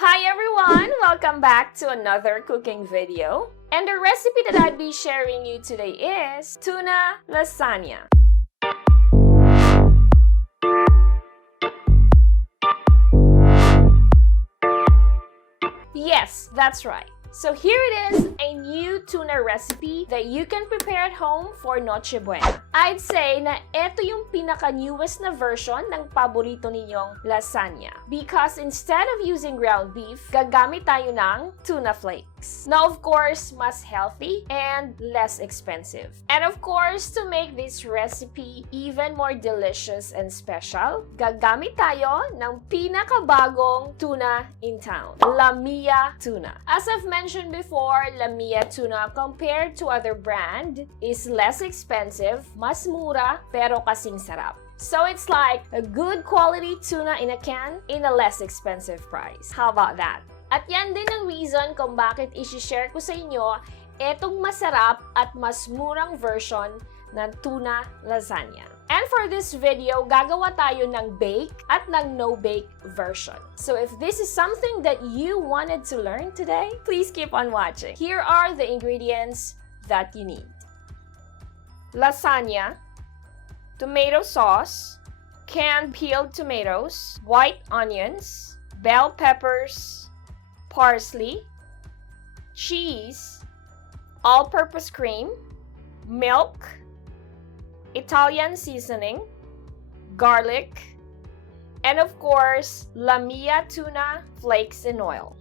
Hi everyone! Welcome back to another cooking video. And the recipe that I'll be sharing you today is tuna lasagna. Yes, that's right. So here it is, a new tuna recipe that you can prepare at home for Noche Buena. I'd say na ito yung pinaka-newest na version ng paborito ninyong lasagna. Because instead of using ground beef, gagamit tayo ng tuna flakes. Now of course, mas healthy and less expensive. And of course, to make this recipe even more delicious and special, gagamit tayo ng pinakabagong tuna in town, Mia Tuna. As I've mentioned before, Mia Tuna compared to other brand is less expensive, mas mura, pero kasing sarap. So it's like a good quality tuna in a can in a less expensive price. How about that? At yan din ang reason kung bakit isi-share ko sa inyo etong masarap at mas murang version ng tuna lasagna. And for this video, gagawa tayo ng bake at ng no-bake version. So if this is something that you wanted to learn today, please keep on watching. Here are the ingredients that you need. Lasagna, tomato sauce, canned peeled tomatoes, white onions, bell peppers, parsley, cheese, all-purpose cream, milk, Italian seasoning, garlic, and of course, Mia Tuna Flakes in oil.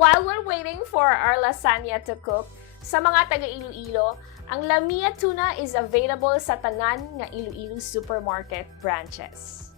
While we're waiting for our lasagna to cook, sa mga taga Iloilo, ang Mia Tuna is available sa tanan nga Iloilo supermarket branches.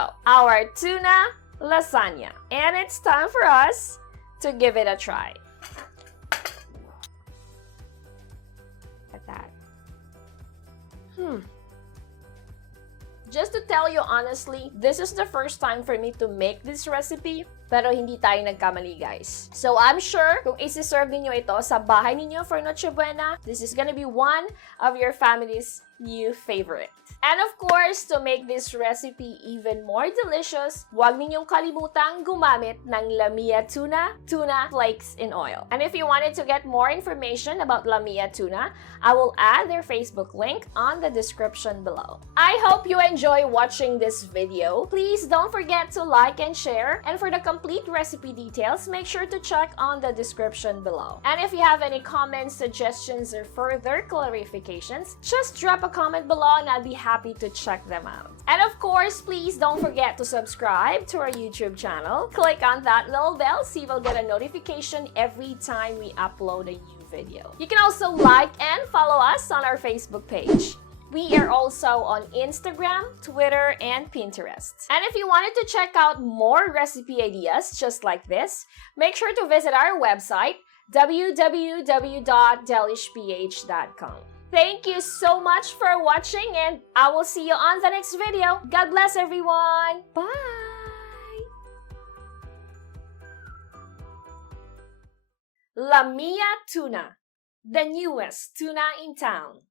go, our tuna lasagna. And it's time for us to give it a try. Like that. Just to tell you honestly, this is the first time for me to make this recipe, pero hindi tayo nagkamali, guys. So I'm sure kung isi-serve ninyo ito sa bahay ninyo for Noche Buena, this is gonna be one of your family's new favorite. And of course, to make this recipe even more delicious, huwag ninyong kalimutang gumamit ng Mia Tuna Flakes in oil. And if you wanted to get more information about Mia Tuna, I will add their Facebook link on the description below. I hope you enjoy watching this video. Please don't forget to like and share. And for the complete recipe details, make sure to check on the description below. And if you have any comments, suggestions, or further clarifications, just drop a comment below and I'll be happy to check them out. And of course, please don't forget to subscribe to our YouTube channel. Click on that little bell so you will get a notification every time we upload a new video. You can also like and follow us on our Facebook page. We are also on Instagram, Twitter, and Pinterest. And if you wanted to check out more recipe ideas just like this, make sure to visit our website, www.delishph.com. Thank you so much for watching, and I will see you on the next video. God bless everyone. Bye! Mia Tuna, the newest tuna in town.